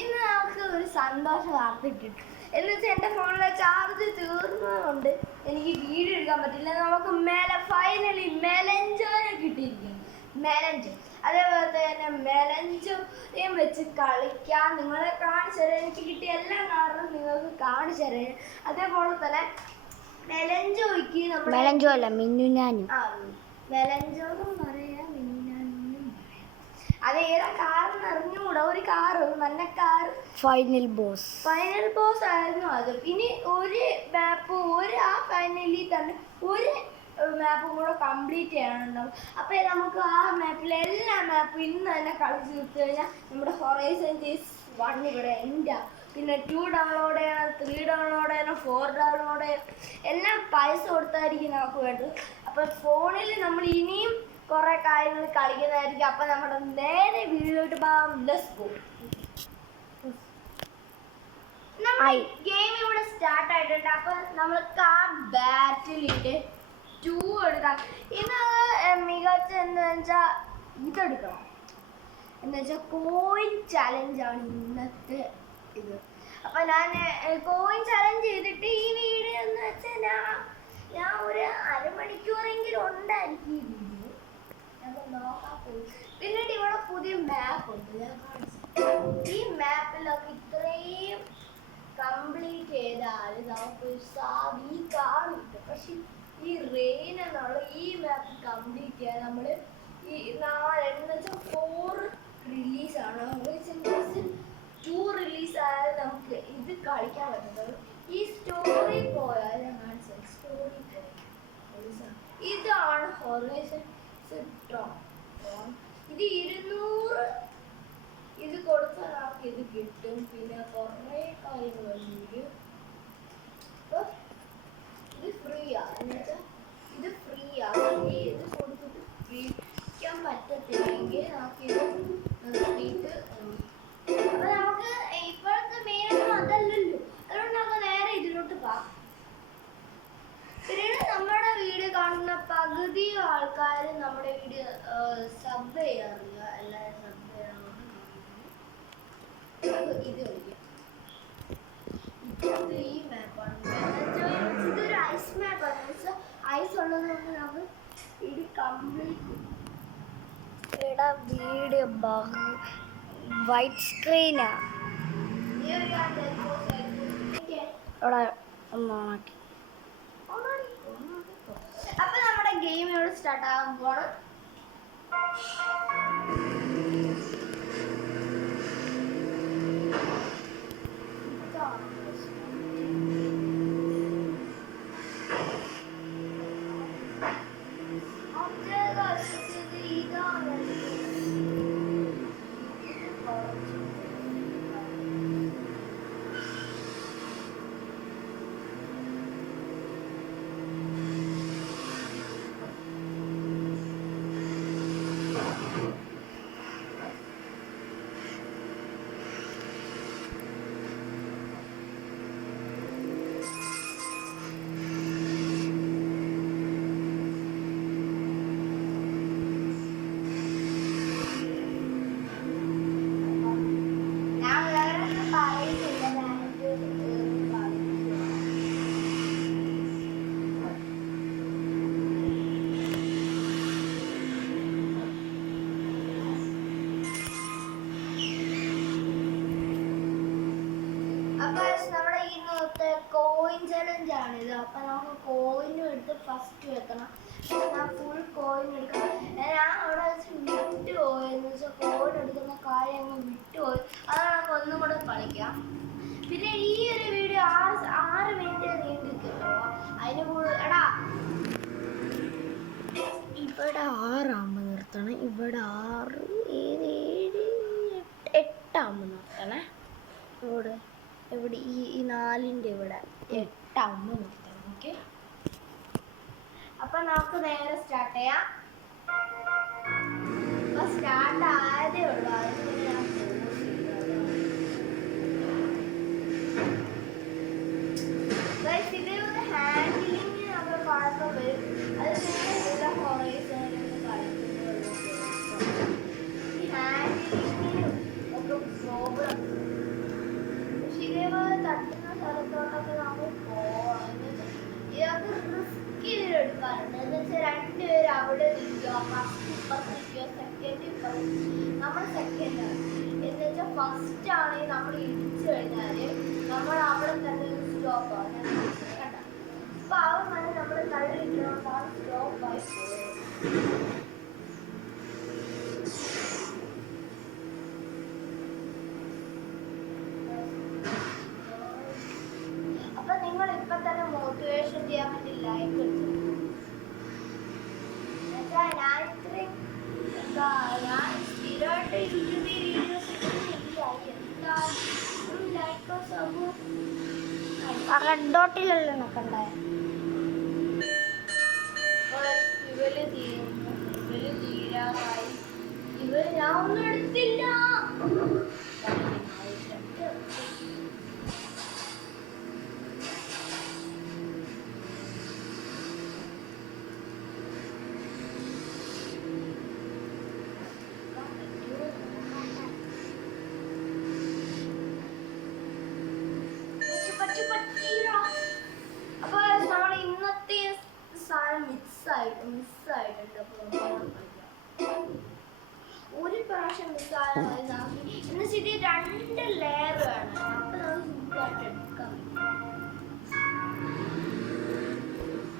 ഇന്ന് നമുക്ക് ഒരു സന്തോഷ വാർത്ത കിട്ടിട്ടു. എന്ന് വെച്ചാൽ എൻ്റെ ഫോണിലെ ചാർജ് തീർന്നതുകൊണ്ട് എനിക്ക് വീഡിയോ എടുക്കാൻ പറ്റില്ല. നമുക്ക് ഫൈനലി മെലഞ്ചോനെ കിട്ടിയിരിക്കുന്നു. മെലഞ്ചോ അതേപോലെ തന്നെ മെലഞ്ചോയും വെച്ച് കളിക്കാൻ നിങ്ങളെ കാണിച്ചു തരാം. എനിക്ക് കിട്ടിയ എല്ലാ കാരണം നിങ്ങൾക്ക് കാണിച്ചു തരാം. അതേപോലെ തന്നെ മെലഞ്ചോയ്ക്ക് മെലഞ്ചോ അല്ല മിന്നുനാനും മെലഞ്ചോ എന്നും പറയാം, മിന്നുനാനും പറയാം. അത് ഏതാ കാറെന്ന് അറിഞ്ഞുകൂടാ. ഒരു കാറ്, നല്ല കാർ, ഫൈനൽ ബോസ് ആയിരുന്നു അത്. ഇനി ഒരു മാപ്പ് ആ ഫൈനലിൽ തന്നെ ഒരു മാപ്പും കൂടെ കംപ്ലീറ്റ് ചെയ്യാനുണ്ടാവും. അപ്പോൾ നമുക്ക് ആ മാപ്പിലെ എല്ലാ മാപ്പും ഇന്ന് തന്നെ കളിച്ച് തീർത്ത് കഴിഞ്ഞാൽ നമ്മുടെ ഹൊറൈസൺ ചേസ് 1 ഇവിടെ എൻ്റെ. പിന്നെ 2 ഡൗൺലോഡ് ചെയ്യണം, 3 ഡൗൺലോഡ് ചെയ്യണം, 4 ഡൗൺലോഡ് ചെയ്യണം. എല്ലാം പൈസ കൊടുത്തായിരിക്കും നമുക്ക് വേണ്ടത്. അപ്പോൾ ഫോണിൽ നമ്മൾ ഇനിയും കുറേ കാര്യങ്ങൾ കളിക്കുന്നതായിരിക്കും. അപ്പം നമ്മുടെ നേരെ വീഡിയോട്ട് പോകാം. Let's go. ഗെയിം ഇവിടെ സ്റ്റാർട്ട് ആയിട്ടുണ്ട്. അപ്പം നമ്മൾക്ക് ആ ബാറ്റിലിൻ്റെ 2 എടുക്കാം. ഇന്ന് മികച്ച എന്ന് വെച്ചാൽ ഇതെടുക്കണം. എന്ന് വെച്ചാൽ കോയിൻ ചലഞ്ചാണ് ഇന്നത്തെ ഇത്. അപ്പം ഞാൻ കോയിൻ ചലഞ്ച് ചെയ്തിട്ട് ഈ വീഡിയോ എന്ന് വെച്ചാൽ ഞാൻ ഒരു അരമണിക്കൂറെങ്കിലും ഉണ്ടായിരിക്കും ഈ വീഡിയോ. ഞങ്ങൾ നോക്കാൻ പോയി. പിന്നീട് ഇവിടെ പുതിയ മാപ്പ് ഉണ്ട്, ഞാൻ കാണിച്ചു. ഈ മാപ്പിലൊക്കെ ഇത്രയും കംപ്ലീറ്റ് ചെയ്താൽ നമുക്ക് ഈ കാണില്ല. പക്ഷെ ഈ റെയിൻ എന്നുള്ള ഈ മാപ്പ് കംപ്ലീറ്റ് ചെയ്യാൻ നമ്മൾ ഈ 4 റിലീസാണ്. 2 റിലീസായാലും നമുക്ക് ഇത് കളിക്കാൻ പറ്റുന്നത്. ഈ സ്റ്റോറി പോയാൽ ഞാൻ കാണിച്ചത് സ്റ്റോറി ഇതാണ് ഹൊറൈസൺ ഇത് 200 ഇത് കൊടുത്താൽ നമുക്ക് ഇത് കിട്ടും. പിന്നെ കുറേ കാര്യങ്ങളുണ്ട്. ഇത് ഫ്രീ ആണ്. എന്നുവെച്ചാൽ ഇത് ഫ്രീ ആണ്. ഇത് കൊടുത്തിട്ട് വിൽക്കാൻ പറ്റത്തില്ലെങ്കിൽ നമുക്കിത് നിർത്തിയിട്ട് അപ്പൊ നമുക്ക് ഇപ്പോഴത്തെ മെയിൻ അതല്ലല്ലോ. അതുകൊണ്ട് നമുക്ക് നേരെ ഇതിലോട്ട് പോകാം. പിന്നീട് നമ്മുടെ വീഡിയോ കാണുന്ന പകുതി ആൾക്കാർ നമ്മുടെ വീഡിയോ സബ് ചെയ്യാറില്ല. എല്ലാവരും സബ് ചെയ്യാറുണ്ട്. ഇത് കളിക്കാം. ഈ മാപ്പാണ്. ഇതൊരു ഐസ് മാപ്പാണ്. ഐസ് ഉള്ളത് കൊണ്ട് നമുക്ക് ഇത് കംപ്ലീറ്റ് വീഡിയോ വൈറ്റ് സ്ക്രീനാ. അവിടെ ഒന്നാക്കി. അപ്പൊ നമ്മുടെ ഗെയിം ഇവിടെ സ്റ്റാർട്ട് ആകാൻ പോണം. നമ്മുടെ ഇന്നത്തെ കോയിൻ ചലഞ്ച് ആണിത്. അപ്പൊ നമുക്ക് കോയിനും എടുത്ത് ഫസ്റ്റ് വെക്കണം. ഞാൻ ഫുൾ കോയിൻ എടുക്കണം. ഞാൻ അവിടെ വെച്ച് വിട്ടുപോയെന്ന് വെച്ചാൽ കോയിൻ എടുക്കുന്ന കാര്യം അങ്ങ് വിട്ടുപോയി. അതാണ് നമുക്ക് ഒന്നും കൂടെ കളിക്കാം. പിന്നെ ഈ ഒരു വീഡിയോ 6 മിനിറ്റ് നീണ്ടിരിക്കുമല്ലോ. അതിന് എടാ ഇവിടെ 6 ആകുമ്പോൾ നിർത്തണം. ഇവിടെ 6 7 8 ആകുമ്പോൾ നിർത്തണേ. ഇവിടെ ഈ 4ൻ്റെ ഇവിടെ 8 ആകുമ്പോൾ നിർത്തണം. ഓക്കെ. അപ്പം നമുക്ക് നേരെ സ്റ്റാർട്ട് ചെയ്യാം. അപ്പം സ്റ്റാർട്ട് ആയതേ ഉള്ളൂ. അതിന് ഞാൻ ഇതിലൊരു ഹാൻഡിലിങ് നമ്മൾ കുഴപ്പം വരും. അത് എല്ലാ ഹൊറൈസണിലൊക്കെ കളിക്കുന്നുള്ളൂ. ഈ ഹാൻഡിലിങ്ങിനും ഒക്കെ പ്രോബ്ലം സെക്കൻഡ് ആണ്. എന്ന് വെച്ചാൽ ഫസ്റ്റ് ആണെങ്കിൽ നമ്മൾ ഇടിച്ചു കഴിഞ്ഞാൽ നമ്മൾ അവിടെ തന്നെ സ്റ്റോപ്പ് ആവും. കണ്ട അപ്പൊ ആ മണി നമ്മൾ തള്ളിയിട്ടോണ്ടാണ് സ്റ്റോപ്പ് ആയി പോയത്. അപ്പൊ നിങ്ങൾ ഇപ്പൊ തന്നെ മോട്ടിവേഷൻ ചെയ്യാൻ വേണ്ടി ലൈക്ക് എടുത്തു. ഞാൻ ഇത്രയും ഞാൻ സ്ഥിരമായിട്ട് യൂട്യൂബിൽ വീഡിയോസ് ഇടുന്നില്ല. എന്തായാലും ലൈക്കോ സബോ റെഡ് ഡോട്ടിലല്ലേ നോക്കണ്ടേ? ഇവര് തീരുന്നു, ഇവര് തീരാറായി. ഇവര് ഞാൻ ഒന്നും എടുത്തില്ല. അപ്പൊ നമ്മൾ ഇന്നത്തെ സാധനം മിസ്സായിട്ടുണ്ട്. ഒരു പ്രാവശ്യം മിസ്സായി എന്ന് വെച്ചിട്ട് 2 ലെയർ വേണം. അപ്പൊ നമുക്ക് സിമ്പിളായിട്ട് എടുക്കാം.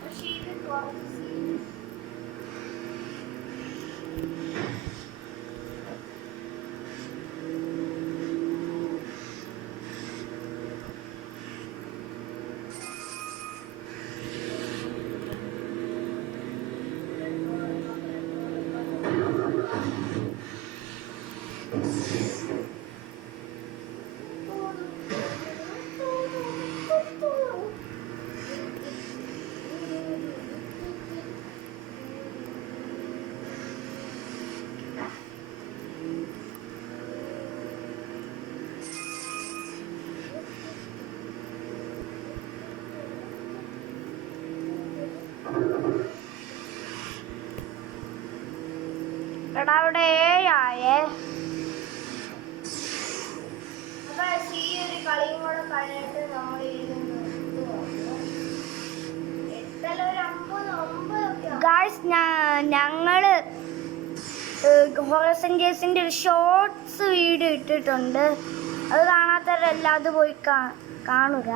പക്ഷെ ഇത് കുറച്ച് എടാ അവിടെ 7 ആയേ. അപ്പൊ ഈ ഒരു കളിയും കൂടെ കഴിഞ്ഞിട്ട് നമ്മൾ ഗായ്സ് ഞങ്ങള് ഹൊറൈസൺ കേസിന്റെ ഒരു ഷോർട്സ് വീഡിയോ ഇട്ടിട്ടുണ്ട്. അത് കാണാത്തവരെല്ലാം അത് പോയി കാണുക.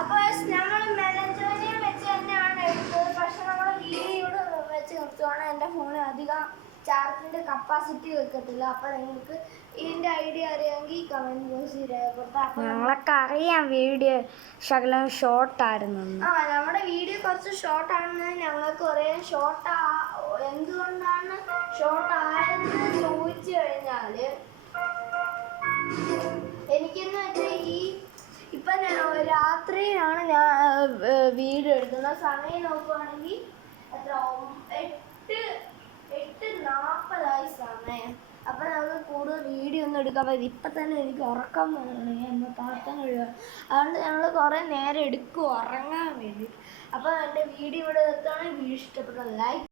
അപ്പൊ ഞങ്ങൾ മെലഞ്ചോനിയം വെച്ച് തന്നെയാണ് എടുത്തത്. പക്ഷെ നമ്മൾ വീഡിയോ വെച്ച് നിർത്തുവാണ്. എൻ്റെ ഫോണിൽ അധികം ചാർജിന്റെ കപ്പാസിറ്റി വെക്കത്തില്ല. അപ്പൊ നിങ്ങൾക്ക് ഇതിന്റെ ഐഡിയ അറിയാമെങ്കിൽ കമന്റ് ബോക്സിൽ രേഖപ്പെടുത്താം. ഞങ്ങളൊക്കെ അറിയാം വീഡിയോ ശകലം ഷോർട്ടായിരുന്നു. നമ്മുടെ വീഡിയോ കുറച്ച് ഷോർട്ട് ആണെന്ന് ഞങ്ങൾക്ക് പറയാം. എന്തുകൊണ്ടാണ് ഷോർട്ട് ആയതെന്ന് ചോദിച്ചു കഴിഞ്ഞാല് എനിക്കെന്ന് വെച്ചാൽ ഇപ്പൊ രാത്രിയിലാണ് ഞാൻ വീഡിയോ എടുക്കുന്നത്. സമയം നോക്കുവാണെങ്കിൽ എത്ര 8:40 സമയം. അപ്പൊ നമുക്ക് കൂടുതൽ വീഡിയോ ഒന്നും എടുക്കാൻ പറ്റും. ഇപ്പൊ തന്നെ എനിക്ക് ഉറക്കം വന്നു, പാത്രം കഴുകുക. അതുകൊണ്ട് ഞങ്ങൾ കുറെ നേരം എടുക്കും ഉറങ്ങാൻ വേണ്ടി. അപ്പൊ എൻ്റെ വീഡിയോ ഇവിടെ നിർത്തുകയാണെങ്കിൽ വീഡിയോ ഇഷ്ടപ്പെട്ട ലൈക്ക്